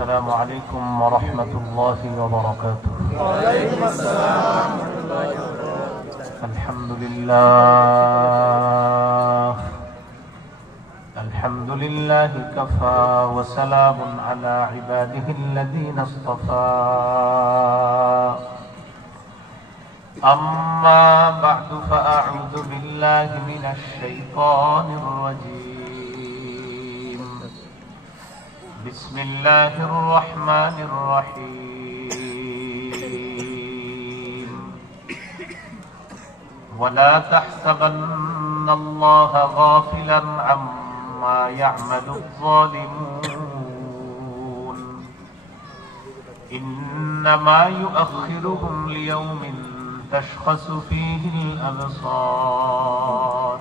السلام عليكم ورحمة الله وبركاته. وعليكم السلام ورحمة الله وبركاته. الحمد لله كفى وسلام على عباده الذين اصطفى. أما بعد فأعوذ بالله من الشيطان الرجيم. بسم الله الرحمن الرحيم. ولا تحسبن الله غافلا عما يعمل الظالمون إنما يؤخرهم ليوم تشخص فيه الأبصار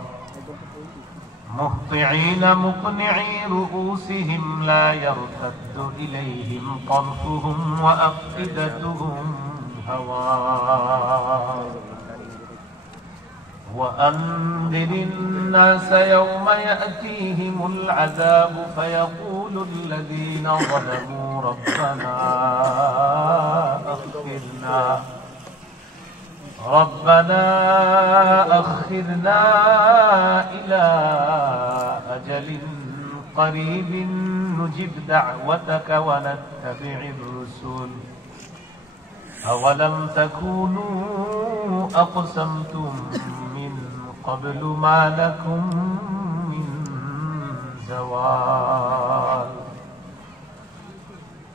مهطعين مقنعي رؤوسهم لا يرتد إليهم طرفهم وأفئدتهم هواء. وأنذر الناس يوم يأتيهم العذاب فيقول الذين ظلموا ربنا أخرنا إلى أجل قريب نجب دعوتك ونتبع الرسل أولم تكونوا أقسمتم من قبل ما لكم من زوال.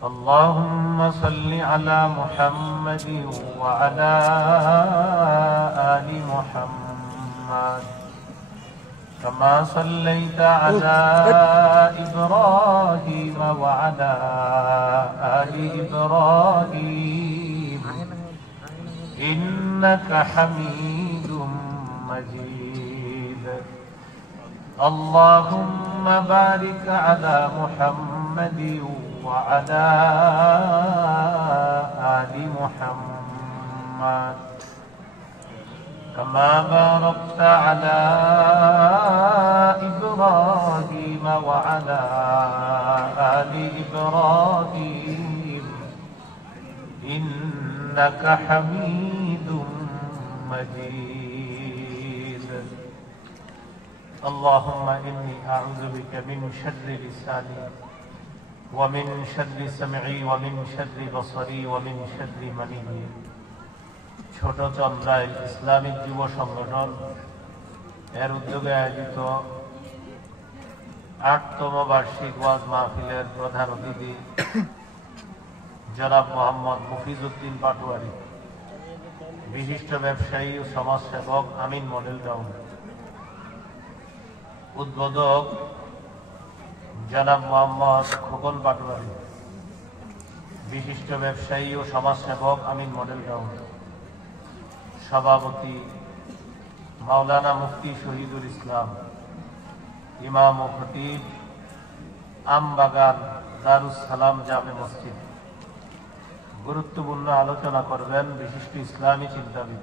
اللهم صل على محمد وعلى آل محمد كما صليت على إبراهيم وعلى آل إبراهيم إنك حميد مجيد. اللهم بارك على محمد وعلى آل محمد كما باركت على إبراهيم وعلى آل إبراهيم إنك حميد مجيد. اللهم إني أعوذ بك من شر لساني ومن شر سمعي ومن شر بصري ومن شر مني। ছোট চন্দ্রায় ইসলামিক যুব সংগঠন এর উদ্যোগে আয়োজিত ৮তম বার্ষিক ওয়াজ মাহফিলের প্রধান অতিথি জনাব মোহাম্মদ মুফিজউদ্দিন পাটোয়ারি, বিশিষ্ট ব্যবসায়ী ও সমাজসেবক, আমিন মডেল টাউন। উদ্বোধক জনাব মোহাম্মদ খোকন পাটোয়ারি, বিশিষ্ট ব্যবসায়ী ও সমাজসেবক, আমিন মডেল টাউন। সভাপতি মাওলানা মুফতি শহীদুল ইসলাম, ইমাম ও খতিব, আমবাগান দারুস সালাম জামে মসজিদ। গুরুত্বপূর্ণ আলোচনা করবেন বিশিষ্ট ইসলামী চিন্তাবিদ,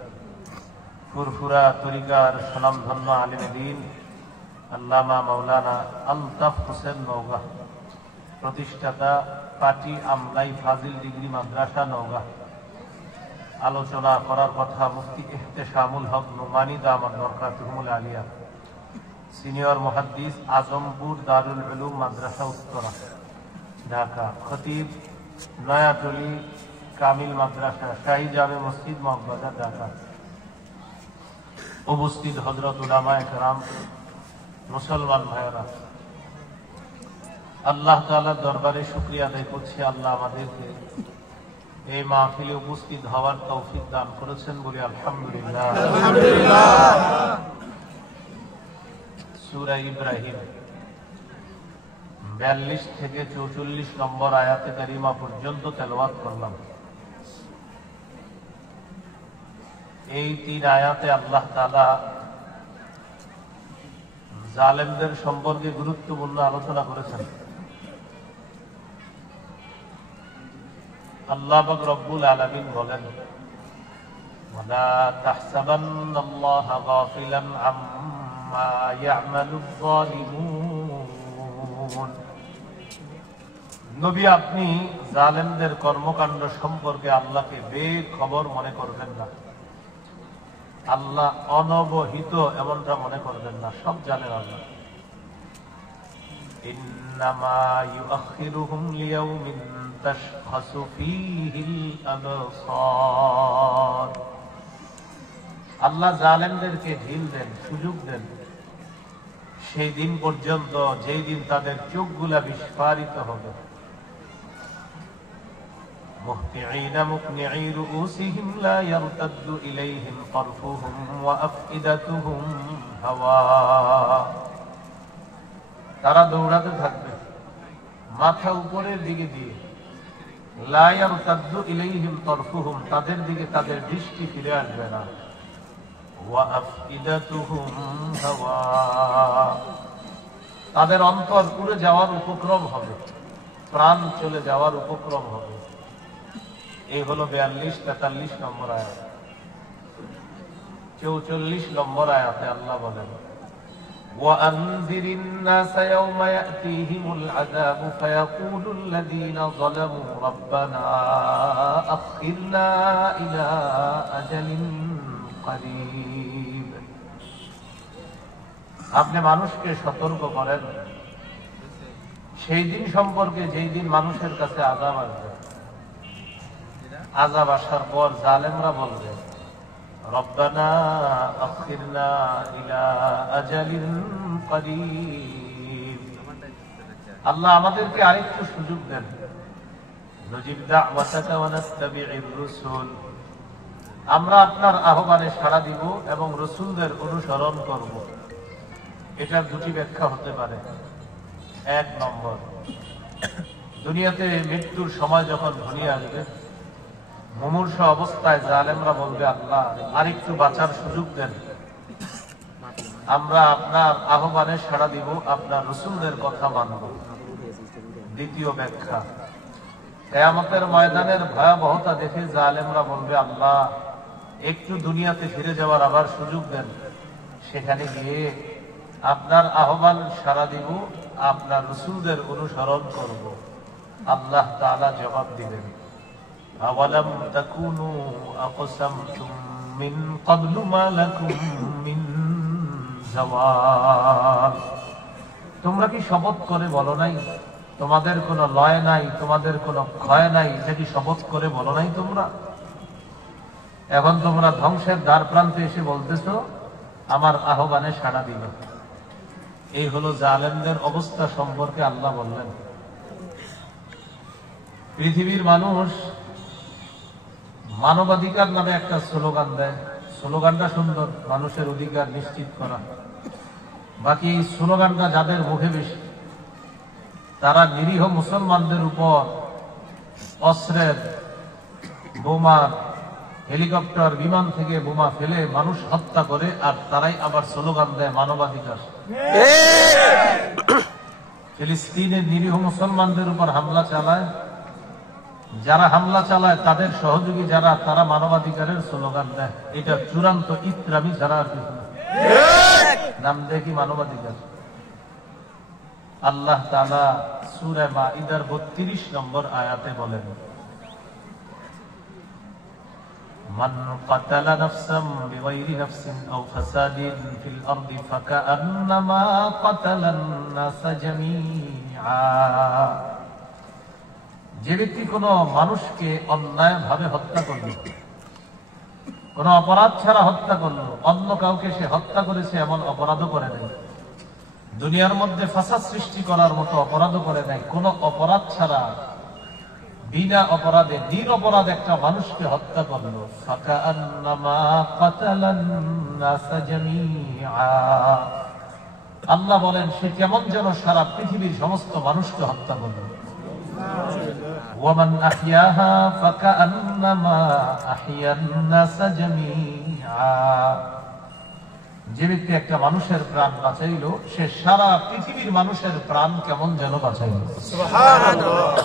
ফুরফুরা তরিকার স্বনামধন্য আলেম দ্বীন আল্লামা মাওলানা আলতাফ হোসেন নওগাঁ, প্রতিষ্ঠাতা পাটি আমলাই ফাজিল ডিগ্রি মাদ্রাসা নওগাঁ। আলোচনা করার কথা মুফতি ইহতেশামুল হক নোমানী দামাত বরকাতুহুল আলিয়া, সিনিয়র মুহাদ্দিস, আজমপুর দারুল উলুম মাদ্রাসা উত্তরা, ঢাকা। খতিব নয়াটলি কামিল মাদ্রাসা, শাহী জামে মসজিদ, মগবাজার, ঢাকা। উপস্থিত হযরত উলামায়ে কেরাম, মুসলমান ভাইয়েরা, আল্লাহ তাআলার দরবারে শুকরিয়া আদায় করছি। আল্লাহ আমাদেরকে এই মাহফিলে উপস্থিত হওয়ার তৌফিক দান করেছেন বলে আলহামদুলিল্লাহ। সূরা ইব্রাহিম ৪২ থেকে ৪৪ নম্বর আয়াতে কারিমা পর্যন্ত তেলাওয়াত করলাম। এই ৩ আয়াতে আল্লাহ তাআলা জালেমদের সম্পর্কে গুরুত্বপূর্ণ আলোচনা করেছেন। আল্লাহ পাক রব্বুল আলামিন বলেন, ওয়ালা তাহসাবান্নাল্লাহা গাফিলান আম্মা ইয়া'মালুয যালিমুন নবী, আপনি জালেমদের কর্মকাণ্ড সম্পর্কে আল্লাহকে বেখবর মনে করবেন না, আল্লাহ অনবহিত এমনটা মনে করবেন না, সব জানেন আল্লাহ। ইন্নামা ইউআখিরুহুম লিয়াউমিন তাশখাসু ফীহিল আবসার। আল্লাহ জালেমদেরকে ঢিল দেন, সুযোগ দেন সেই দিন পর্যন্ত যেই দিন তাদের চোখগুলা বিস্ফারিত হবে। মুহতিঈনা মুকনিঈ রুউসিহিম লা ইয়ারতাদ্দু ইলাইহিম তারফুহুম ওয়া আফইদাতুহুম হাওয়া। তারা দৌড়াতে থাকবে মাথা উপরের দিকে দিয়ে। লা ইয়ারতাদ্দু ইলাইহিম তারফুহুম, তাদের দিকে তাদের দৃষ্টি ফিরে আসবে না। ওয়া আফইদাতুহুম হাওয়া, তাদের অন্তর পুড়ে যাওয়ার উপক্রম হবে, প্রাণ চলে যাওয়ার উপক্রম হবে। এই হলো 42-43 নম্বর আয়াত। 44 নম্বর আয়াতে আল্লাহ বলেন, وَأَنذِرِ النَّاسَ يَوْمَ يَأْتِيهِمُ الْعَذَابُ فَيَقُولُ الَّذِينَ ظَلَمُوا رَبَّنَا أَخِّرْنَا إِلَى أَجَلٍ قَرِيبٍ। আপনি মানুষকে সতর্ক করেন সেই দিন সম্পর্কে যেই দিন মানুষের কাছে আযাব আসবে। আযাব আসার পর জালেমরা বলবে, রব্বানা আখিরনা ইলা আজালিন করিব, আল্লাহ আমাদেরকে আরেকটু সুযোগ দেন। নজিব দাওয়াতাকা ওয়া নাস্তাবি'ir রুসুল, আমরা আপনার আহ্বানে সাড়া দিব এবং রাসূলদের অনুসরণ করব। এটার দুটি ব্যাখ্যা হতে পারে। এক নম্বর, দুনিয়াতে মৃত্যুর সময় যখন ঘনিয়ে আসবে, মুমূর্ষ অবস্থায় জালেমরা বলবে, আল্লাহ আরেকটু বাঁচার সুযোগ দেন, আমরা আপনার আহ্বানে সাড়া দিব, আপনার রাসূলদের কথা মানব। দ্বিতীয় ব্যাখ্যা, কিয়ামতের ময়দানের ভয়াবহতা দেখে জালেমরা বলবে, আল্লাহ একটু দুনিয়াতে ফিরে যাওয়ার আবার সুযোগ দেন, সেখানে গিয়ে আপনার আহ্বান সাড়া দিব, আপনার রাসূলদের অনুসরণ করব। আল্লাহ তাআলা জবাব দিবেন, আওয়ালাম তাকুনু আকসামতুম মিন ক্বাবলু মা লাকুম মিন জাওয়াল। তোমরা কি শপথ করে বলো নাই তোমাদের কোনো লয় নাই, তোমাদের কোনো ক্ষয় নাই? এটা কি শপথ করে বলো নাই তোমরা? এখন তোমরা ধ্বংসের দ্বার প্রান্তে এসে বলতেছো আমার আহ্বানে সাড়া দিল। এই হলো জালেমদের অবস্থা সম্পর্কে আল্লাহ বললেন। পৃথিবীর মানুষ মানবাধিকার নামে একটা স্লোগান দেয়, স্লোগানটা সুন্দর, মানুষের অধিকার নিশ্চিত করা। বাকি এই স্লোগানটা যাদের মুখে বেশি, তারা নিরীহ মুসলমানদের উপর অস্ত্রের, বোমার, হেলিকপ্টার, বিমান থেকে বোমা ফেলে মানুষ হত্যা করে, আর তারাই আবার স্লোগান দেয় মানবাধিকার। ফিলিস্তিনের নিরীহ মুসলমানদের উপর হামলা চালায়, যারা হামলা চালায় তাদের সহযোগী যারা, তারা মানবাধিকারের স্লোগান দেয়। এটা চূড়ান্ত ইসলামী ছাড়া আর কিছু না। নাম দেয় কি মানবাধিকার? আল্লাহ তাআলা সূরা মাঈদার 32 নম্বর আয়াতে বলেন, মান কাতালা নাফসান বিগাইরি নাফসিন আও ফাসাদিন ফিল আরদি ফাকান্নামা কাতালান নাসা জামিআ। যে ব্যক্তি কোন মানুষকে অন্যায়ভাবে হত্যা করল, কোন অপরাধ ছাড়া হত্যা করলো, অন্য কাউকে সে হত্যা করেছে এমন অপরাধও করে নাই, দুনিয়ার মধ্যে ফাসাদ সৃষ্টি করার মতো অপরাধও করে নাই, কোন অপরাধ ছাড়া বিনা অপরাধে নিরপরাধ একটা মানুষকে হত্যা করলো, ফাকান্নামা কাতালান নাসা জামিআ। আল্লাহ বলেন সে কেমন যেন সারা পৃথিবীর সমস্ত মানুষকে হত্যা করলো। ওয়ামান আহইয়াহা ফাকান্নামা আহইয়ান নাসা জামিআ। যে ব্যক্তি একটা মানুষের প্রাণ বাঁচাইল, সে সারা পৃথিবীর মানুষের প্রাণ কেমন যেন বাঁচাইল। সুবহানাল্লাহ।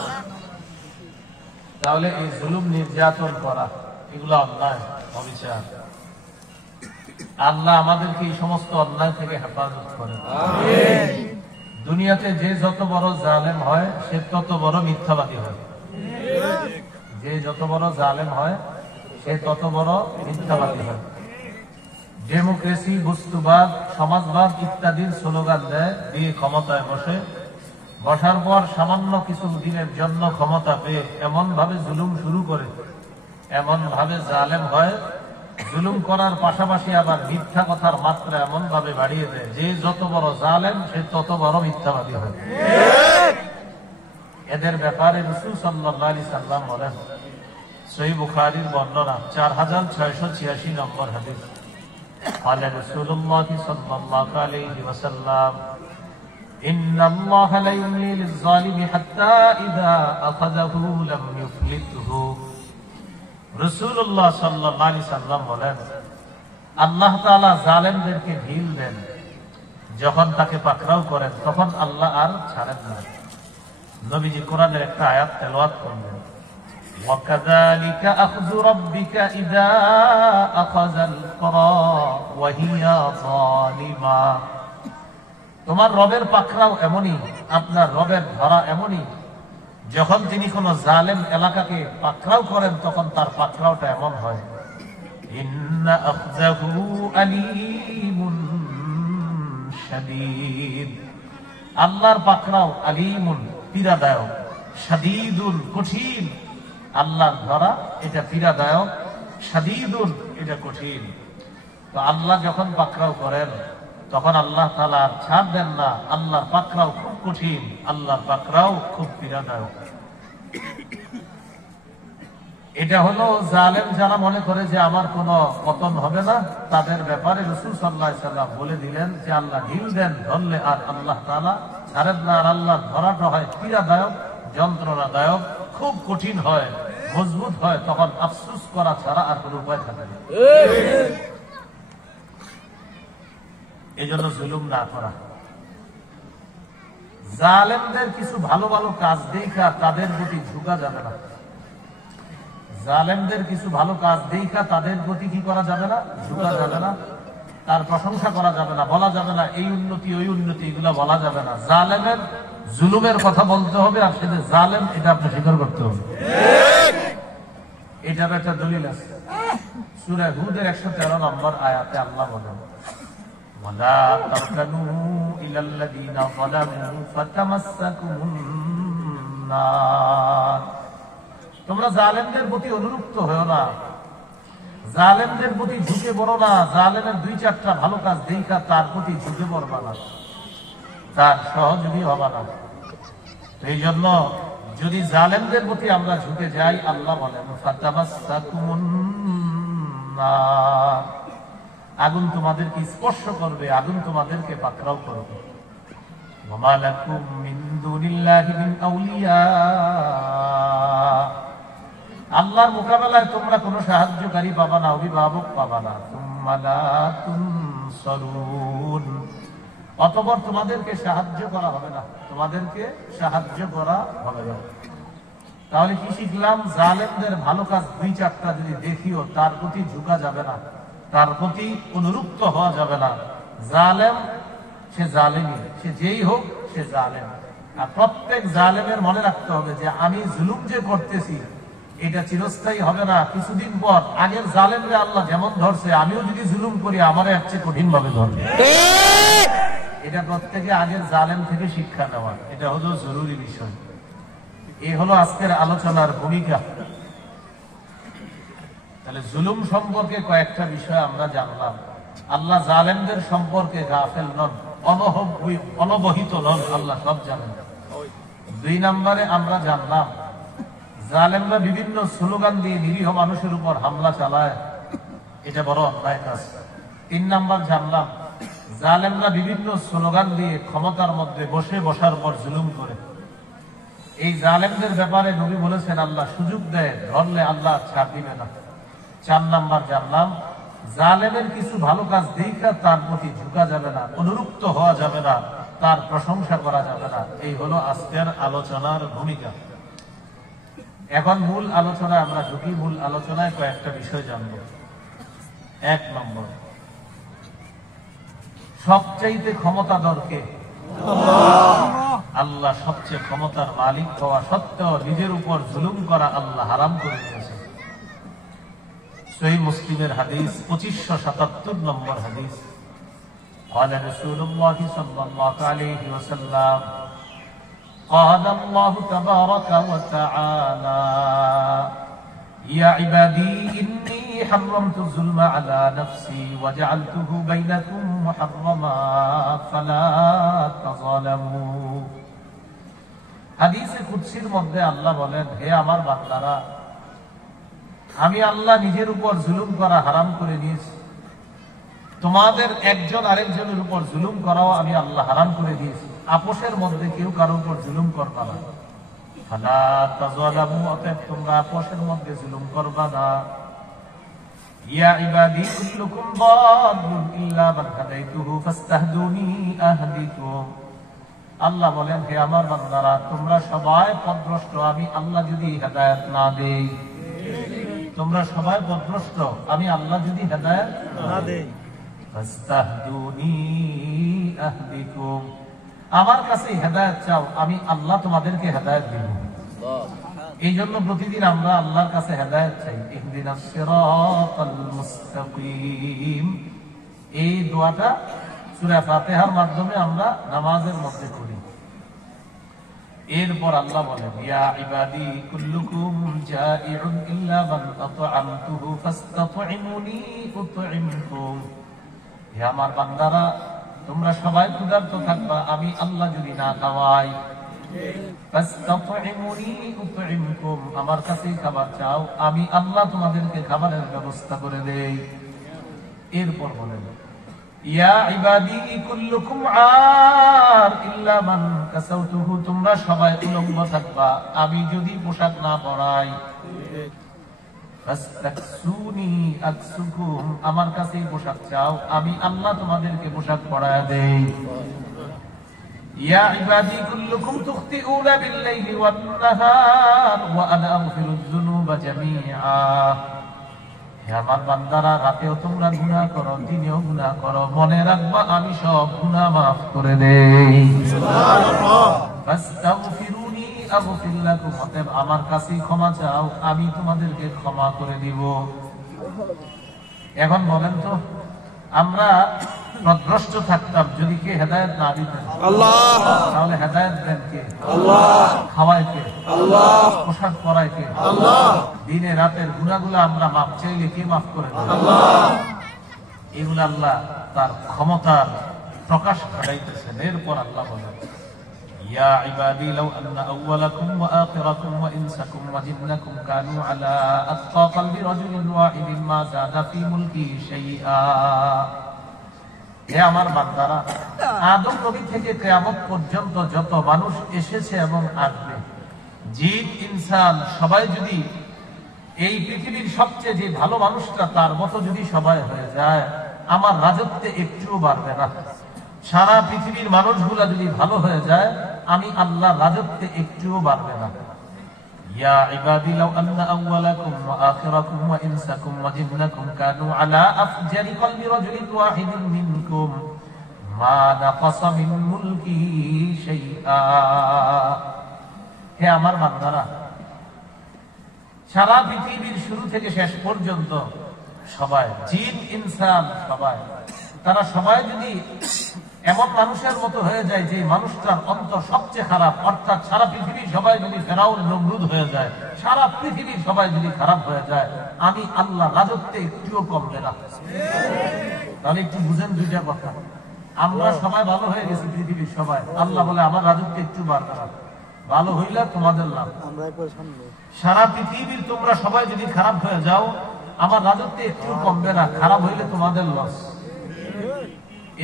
তাহলে এই জুলুম, নির্যাতন করা, এগুলো অন্যায়, অবিচার। আল্লাহ আমাদেরকে এই সমস্ত অন্যায় থেকে হেফাজত করেন। আমিন। দুনিয়াতে যে যত বড় জালেম হয় সে তত বড় মিথ্যাবাদী হয়। যে যত বড় জালেম হয় সে তত বড় মিথ্যাবাদী হয়। ডেমোক্রেসি, বস্তুবাদ, সমাজবাদ ইত্যাদির স্লোগান দেয়, দিয়ে ক্ষমতায় বসার পর সামান্য কিছু দিনের জন্য ক্ষমতা পেয়ে এমন ভাবে জুলুম শুরু করে, এমন ভাবে জালেম হয়, জুলুম করার পাশাপাশি আবার মিথ্যা কথার মাত্রা এমন ভাবে বাড়িয়ে দেয়, যে যত বড় জালেম সে তত বড় মিথ্যাবাদী হয়। এদের ব্যাপারে রাসূল সাল্লাল্লাহু আলাইহি সাল্লাম বলেন, সহিহ বুখারীর বর্ণনা 4686 নম্বর হাদিস, قال رسول الله صلى الله عليه وسلم إن الله لا يملي للظالم حتى إذا أخذه لم يفلته। রাসূলুল্লাহ সাল্লাল্লাহু আলাইহি সাল্লাম বলেন, আল্লাহ তাআলা জালেমদেরকে ঢিল দেন, যখন তাকে পাকড়াও করেন তখন আল্লাহ আর ছাড়েন না। নবীজি কোরআনের একটা আয়াত তেলাওয়াত করলেন, وَكَذَلِكَ أَخْذُ رَبِّكَ إِذَا أَخَذَ الْقُرَى وَهِيَ ظَالِمَةٌ। তোমার রবের পাকড়াও এমনই, আপনার রবের ধরা এমনই, যখন তিনি কোন জালেম এলাকাকে পাকড়াও করেন তখন তার পাকড়াওটা এমন হয়, ইন্না আখযাহু আলীমুন শাদীদ। আল্লাহর পাকড়াও আলীমুন পীড়াদায়ক, শাদীদুন কঠিন। আল্লাহর ধরা এটা পীড়াদায়ক, শাদীদুন এটা কঠিন। তো আল্লাহ যখন পাকড়াও করেন তখন আল্লাহ তাআলা আর ছাড় দেন না। আল্লাহর পাকড়াও খুব কঠিন, আল্লাহর পাকড়াও খুব পীড়াদায়ক। এটা হলো জালেম যারা মনে করে যে আমার কোনো পতন হবে না, তাদের ব্যাপারে রাসূল সাল্লাল্লাহু আলাইহি সাল্লাম বলে দিলেন যে আল্লাহ ঢিল দেন, ধরলে আর আল্লাহ তাআলা ছাড়েন না। আর আল্লাহর ধরাটা হয় পীড়াদায়ক, যন্ত্রণাদায়ক, খুব কঠিন হয়, মজবুত হয়, তখন আফসোস করা ছাড়া আর কোনো উপায় থাকে না। এই জন্য জুলুম না করা। জালেমদের কিছু ভালো ভালো কাজ দেখা তাদের প্রতি ঝুঁকা যাবে না। জালেমদের কিছু ভালো কাজ দেখা তাদের প্রতি কি করা যাবে না, ঝুঁকা যাবে না, তার প্রশংসা করা যাবে না, বলা যাবে না এই উন্নতি ওই উন্নতি, এগুলো বলা যাবে না। জালেমের জুলুমের কথা বলতে হবে, আর সেটা জালেম এটা আপনি স্বীকার করতে হবে। এটার একটা দলিল আছে, সূরা হুদের 113 নম্বর আয়াতে আল্লাহ বলেন, وَلَا تَرْكَنُوا إِلَى الَّذِينَ ظَلَمُوا فَتَمَسَّكُمُ النَّارُ। তোমরা জালেমদের প্রতি অনুরক্ত হও না, জালেমদের প্রতি ঝুঁকে পড়ো না। জালেমের 2-4টা ভালো কাজ দেখা তার প্রতি ঝুঁকে পড়বা না, তার সহযোগী হবা না। এই জন্য যদি জালেমদের প্রতি আমরা ঝুঁকে যাই, আল্লাহ বলেন ফাতামাসসাকুমুন নার, আগুন তোমাদেরকে স্পর্শ করবে, আগুন তোমাদেরকে পাকড়াও করবে। ওয়া লাকুম মিন দুনিল্লাহি মিন আউলিয়া, আল্লাহর মোকাবেলায় তোমরা কোনো সাহায্যকারী পাবা না, অভিভাবক পাবা না। সুম্মা লা তুনসারুন, অতঃপর তোমাদেরকে সাহায্য করা হবে না, তোমাদেরকে সাহায্য করা হবে না। তাহলে কি শিখলাম? জালেমদের ভালো কাজ 2-4টা যদি দেখিও তার প্রতি ঝুঁকা যাবে না, তার প্রতি অনুরক্ত হওয়া যাবে না। জালেম সে জালেমই, সে যেই হোক সে জালেম। আর প্রত্যেক জালেমের মনে রাখতে হবে যে আমি জুলুম যে করতেছি এটা চিরস্থায়ী হবে না। কিছুদিন পর আগের জালেমরে আল্লাহ যেমন ধরছে, আমিও যদি জুলুম করি আমারে এর চেয়ে কঠিন ভাবে ধরবে। এটা প্রত্যেকে আগের জালেম থেকে শিক্ষা নেওয়া, এটা হলো জরুরি বিষয়। এই হলো আজকের আলোচনার ভূমিকা। তাহলে জুলুম সম্পর্কে কয়েকটা বিষয় আমরা জানলাম। আল্লাহ জালেমদের সম্পর্কে গাফেল নন, অনবহিত নন, আল্লাহ সব জানেন। 2 নম্বরে আমরা জানলাম জালেমরা বিভিন্ন স্লোগান দিয়ে নিরীহ মানুষের উপর হামলা চালায়, এটা বড় অন্যায় কাজ। 3 নম্বর জানলাম জালেমরা বিভিন্ন স্লোগান দিয়ে ক্ষমতার মধ্যে বসার পর জুলুম করে। এই জালেমদের ব্যাপারে নবী বলেছেন আল্লাহ সুযোগ দেয়, ধরলে আল্লাহ ছাড় দিবে না। 4 নম্বর জানলাম জালেমের কিছু ভালো কাজ দেখা তার প্রতি ঝুঁকা যাবে না, অনুরক্ত হওয়া যাবে না, তার প্রশংসা করা যাবে না। এই হলো আজকের আলোচনার ভূমিকা। এখন মূল আলোচনায় আমরা ঢুকি। মূল আলোচনায় কয়েকটা বিষয় জানব। 1 নম্বর, সবচাইতে ক্ষমতাধরকে আল্লাহ সবচেয়ে ক্ষমতার মালিক হওয়া সত্ত্বেও নিজের উপর জুলুম করা আল্লাহ হারাম করে দিয়েছে। সহিহ মুসলিমের হাদিস 2577 নম্বর হাদিস। قال رسول الله صلى الله عليه وسلم قال الله تبارك وتعالى يا عبادي إني حرمت الظلم على نفسي وجعلته بينكم محرما فلا تظالموا। হাদিসে কুদসির মধ্যে আল্লাহ বলেন, হে আমার বান্দারা, আমি আল্লাহ নিজের উপর জুলুম করা হারাম করে দিয়েছি, তোমাদের একজন আরেকজনের উপর জুলুম করাও আমি আল্লাহ হারাম করে দিয়েছি। আপোষের মধ্যে কেউ কারোর উপর জুলুম করবা না। ফালা তাযালামু, অতএব তোমরা আপোষের মধ্যে জুলুম করবা না। ইয়া ইবাদি কুল্লুকুম দাল্লুন ইল্লা মান হাদাইতুহু ফাস্তাহদুনি আহদিকুম। আল্লাহ বলেন, হে আমার বান্দারা, তোমরা সবাই পথভ্রষ্ট, আমি আল্লাহ যদি হেদায়েত না দেই। তোমরা সবাই পথভ্রষ্ট, আমি আল্লাহ যদি হেদায়েত না দেই। ফাস্তাহদুনি আহদিকুম, আমার কাছে হেদায়েত চাও, আমি আল্লাহ তোমাদেরকে হেদায়েত দেব। এই জন্য প্রতিদিন আমরা আল্লাহর কাছে হেদায়েত চাই। ইহদিনাস সিরাতাল মুস্তাকিম, এই দোয়াটা সূরা ফাতিহার মাধ্যমে আমরা নামাজের মধ্যে করি। এরপর আল্লাহ বলেন, ইয়া ইবাদি কুল্লুকুম জাইউন ইল্লা মান আত'আমতুহু ফাস্তাত'ইমুনি উত'ইমকুম। হে আমার বান্দারা, তোমরা সবাই ক্ষুধার্ত থাকবা, আমি আল্লাহ যদি না খাওয়াই। ফাস্তাত'ইমুনি উত'ইমকুম, আমার কাছে খাবার চাও, আমি আল্লাহ তোমাদেরকে খাবারের ব্যবস্থা করে দেই। এরপর বলেন, ইয়া ইবাদি কুল্লুকুম আর ইল্লা মান কাসাউতুহু, তোমরা সবাই উলঙ্গ থাকবা, আমি যদি পোশাক না পরাই। ফাস্তাকসুনি আকসুকুম, আমার কাছেই পোশাক চাও, আমি আল্লাহ তোমাদেরকে পোশাক পরায়া দেই। ইয়া ইবাদি কুল্লুকুম তুখতিউনা বিল-লাইলি ওয়ান-নাহার ওয়া আনা আগফিরুয যুনুবা জামিআ। হে আমার বান্দারা, রাতেও তোমরা গুনাহ করো, দিনেও গুনাহ করো, মনে রাখবা আমি সব গুনাহ মাফ করে দেই। সুবহানাল্লাহ। ফাস্তাগফিরুনি আগফির লাকুম, অতএব আমার কাছেই ক্ষমা চাও, আমি তোমাদেরকে ক্ষমা করে দিব। এখন বলেন তো, আমরা পথভ্রষ্ট থাকতাম যদি কে হেদায়েত না দিতেন? আল্লাহ। তাহলে হেদায়েত দেন কে? আল্লাহ। খাওয়ায় কে? আল্লাহ। পোশাক পরায় কে? আল্লাহ। দিনে রাতের গুনাহগুলো আমরা মাফ চাইলে কে মাফ করে দেন? আল্লাহ। এগুলো আল্লাহ তার ক্ষমতার প্রকাশ ঘটাইতেছেন। এরপর আল্লাহ বলেন, ইয়া ইবাদি লাউ আন্না আউওয়ালাকুম ওয়া আখিরাকুম ওয়া ইনসাকুম ওয়া জিন্নাকুম কানু আলা আতকা কলবি রাজুলিন ওয়াহিদিন মা যাদা ফি মুলকি শাইআ। হে আমার বান্দারা, আদম নবী থেকে কিয়ামত পর্যন্ত যত মানুষ এসেছে এবং আসবে, জিন ইনসান সবাই যদি এই পৃথিবীর সবচেয়ে যে ভালো মানুষটা তার মতো যদি সবাই হয়ে যায়, আমার রাজত্বে একটুও বাড়বে না। সারা পৃথিবীর মানুষগুলা যদি ভালো হয়ে যায়, আমি আল্লাহ রাজত্বে একটুও বাড়বে না। ইয়া ইবাদি লাউ আন্না আউওয়ালাকুম ওয়া আখিরাকুম ওয়া ইনসাকুম ওয়া জিন্নাকুম কানু আলা আফজারি কলবি রাজুলিন ওয়াহিদিন মিনকুম মা নাকাসা মিন মুলকি শাইআ। হে আমার বান্দারা, সারা পৃথিবীর শুরু থেকে শেষ পর্যন্ত সবাই, জিন ইনসান সবাই, তারা সবাই যদি এমন মানুষের মতো হয়ে যায় যে মানুষটার অন্তর সবচেয়ে খারাপ, অর্থাৎ সারা পৃথিবীর সবাই যদি ফেরাউন নমরুদ হয়ে যায়, সারা পৃথিবীর সবাই যদি খারাপ হয়ে যায়, আমি আল্লাহ রাজত্বে একটুও কমবে না। তাহলে একটু বুঝেন দুইটা কথা। আমরা সবাই ভালো হয়ে গেছি, পৃথিবীর সবাই, আল্লাহ বলে আমার রাজত্বে একটু বাড়বে না। ভালো হইলে তোমাদের লাভ। সারা পৃথিবীর তোমরা সবাই যদি খারাপ হয়ে যাও, আমার রাজত্বে একটু কমবে না, খারাপ হইলে তোমাদের লস।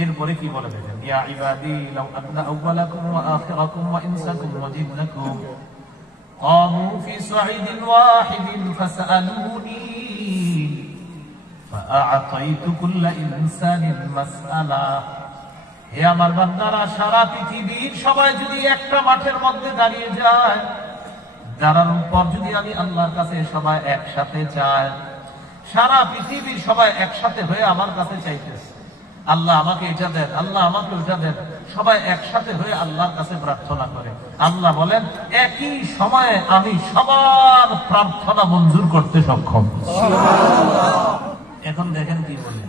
এরপরে কি বলে দেখেন, ইয়া ইবাদি লাউ আন্না আউওয়ালাকুম ওয়া আখিরাকুম ওয়া ইনসাকুম ওয়া জিন্নাকুম ক্বামু ফি সাঈদিন ওয়াহিদিন ফাসআলুনি ফাআ'তাইতু কুল্লা ইনসানিন মাসআলা। হে আমার বান্দারা, সারা পৃথিবীর সবাই যদি একটা মাঠের মধ্যে দাঁড়িয়ে যায়, দাঁড়ানোর পর যদি আমি আল্লাহর কাছে সবাই একসাথে চাই, সারা পৃথিবীর সবাই একসাথে হয়ে আমার কাছে চাইতেছে, আল্লাহ আমাকে এটা দেন, আল্লাহ আমাকে ওটা দেন, সবাই একসাথে হয়ে আল্লাহর কাছে প্রার্থনা করে। আল্লাহ বলেন একই সময়ে আমি সবার প্রার্থনা মঞ্জুর করতে সক্ষম। এখন দেখেন কি বলে,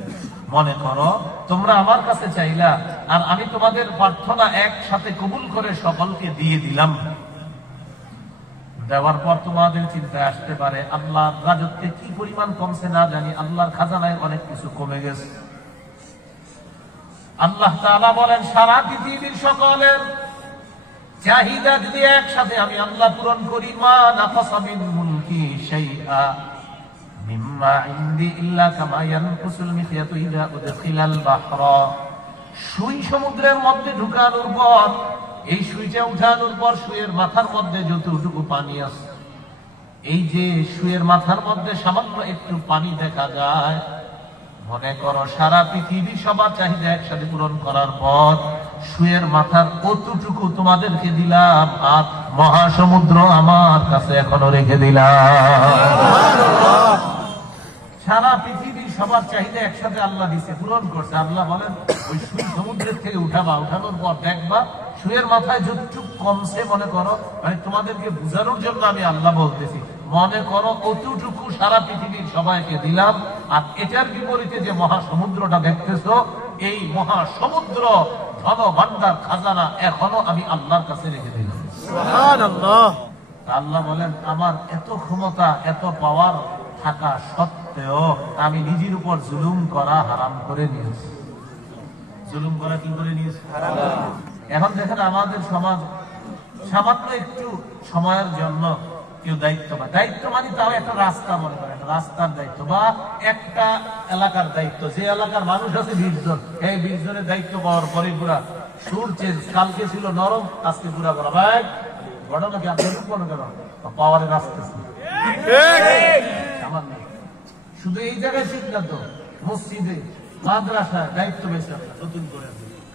মনে করো তোমরা আমার কাছে চাইলা আর আমি তোমাদের প্রার্থনা একসাথে কবুল করে সকলকে দিয়ে দিলাম। দেওয়ার পর তোমাদের চিন্তায় আসতে পারে আল্লাহর রাজত্বে কি পরিমাণ কমছে না জানি, আল্লাহর খাজানায় অনেক কিছু কমে গেছে। আল্লাহ তাআলা বলেন সারা পৃথিবীর সকলের চাহিদা যদি একসাথে আমি আল্লাহ পূরণ করি, মা নাকাসা মিন মুলকি শাইআ মিম্মা ইনদি ইল্লা কামা ইয়ানকুসুল মিখয়াতু ইযা উদখিলাল বাহরা। সুই সমুদ্রের মধ্যে ঢুকানোর পর, এই সুইটা উঠানোর পর সুয়ের মাথার মধ্যে যতটুকু পানি আছে, এই যে সুয়ের মাথার মধ্যে সামান্য একটু পানি দেখা যায়, মনে করো সারা পৃথিবী সবার চাহিদা একসাথে পূরণ করার পর সুয়ের মাথার অতটুকু তোমাদেরকে দিলাম, আর মহাসমুদ্র আমার কাছে এখনো রেখে দিলাম। সারা পৃথিবীর সবার চাহিদা একসাথে আল্লাহ দিচ্ছে, পূরণ করছে। আল্লাহ বলেন ওই সুই সমুদ্রের থেকে উঠাবা, উঠানোর পর দেখবা সুয়ের মাথায় যতটুকু কমছে, মনে করো মানে তোমাদেরকে বুঝানোর জন্য আমি আল্লাহ বলতেছি, মনে করো অতটুকু সারা পৃথিবীর সবাইকে দিলাম। আর এটার বিপরীতে যে মহাসমুদ্রটা দেখতেছো, এই মহাসমুদ্র ধন ভান্ডার খাজানা এখনো আমি আল্লাহর কাছে রেখে দিলাম। সুবহানাল্লাহ। আল্লাহ বলেন আমার এত ক্ষমতা এত পাওয়ার থাকা সত্ত্বেও আমি নিজের উপর জুলুম করা হারাম করে নিয়েছি। জুলুম করা কি করে নিয়েছি? এখন দেখেন আমাদের সমাজ সামান্য একটু সময়ের জন্য কেউ দায়িত্ব বা দায়িত্ব মানে তাও একটা রাস্তা, মনে করেন রাস্তার দায়িত্ব বা একটা এলাকার দায়িত্ব, যে এলাকার মানুষ আছে 20 জন, এই 20 জনের দায়িত্ব পাওয়ার পরে পুরা সুর চেঞ্জ, কালকে ছিল নরম আজকে পুরা বড় ভাই ঘটনা কি আপনি মনে করেন পাওয়ারের রাস্তা শুধু এই জায়গায় ঠিক না তো, মসজিদে মাদ্রাসায় দায়িত্ব পেয়েছে নতুন করে,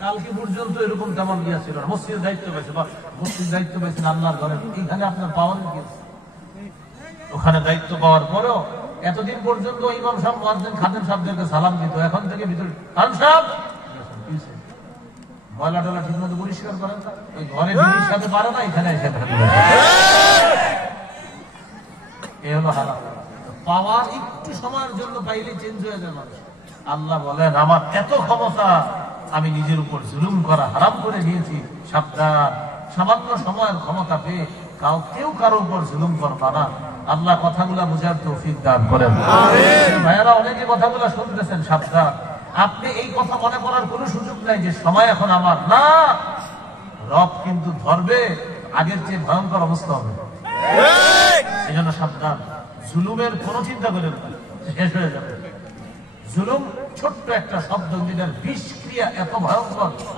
কালকে পর্যন্ত এরকম তেমন দিয়া ছিল না, মসজিদের দায়িত্ব পেয়েছে বা মসজিদ দায়িত্ব পেয়েছেন আল্লাহর ঘরে, এখানে আপনার পাওয়ার গিয়েছে। ওখানে দায়িত্ব পাওয়ার পরেও এতদিন পর্যন্ত ইমাম সাহেব মুয়াজ্জিন খাদেম সাহেবদেরকে সালাম দিত, এখন থেকে ভিতরে খান সাহেব ময়লা টলা ঠিক মতো পরিষ্কার করেন, ওই ঘরে জিনিস সাথে পারে না, এখানে এসে এ হলো হারাম। পাওয়ার একটু সময়ের জন্য পাইলে চেঞ্জ হয়ে যায় মানুষ। আল্লাহ বলেন আমার এত ক্ষমতা, আমি নিজের উপর জুলুম করা হারাম করে দিয়েছি। সাবধান, সামান্য সময়ের ক্ষমতা পেয়ে কেউ কারো উপর জুলুম করবা না। আল্লাহ কথাগুলা বুঝার তৌফিক দান করেন। ভাইয়ারা অনেকে কথাগুলা শুনতেছেন, সাবধান, আপনি এই কথা মনে করার কোন সুযোগ নাই যে সময় এখন আমার না, রব কিন্তু ধরবে, আগের চেয়ে ভয়ঙ্কর অবস্থা হবে। এই জন্য সাবধান, জুলুমের কোন চিন্তা করেন না, শেষ হয়ে যাবে। জুলুম ছোট্ট একটা শব্দ, যেটার বিষক্রিয়া এত ভয়ঙ্কর।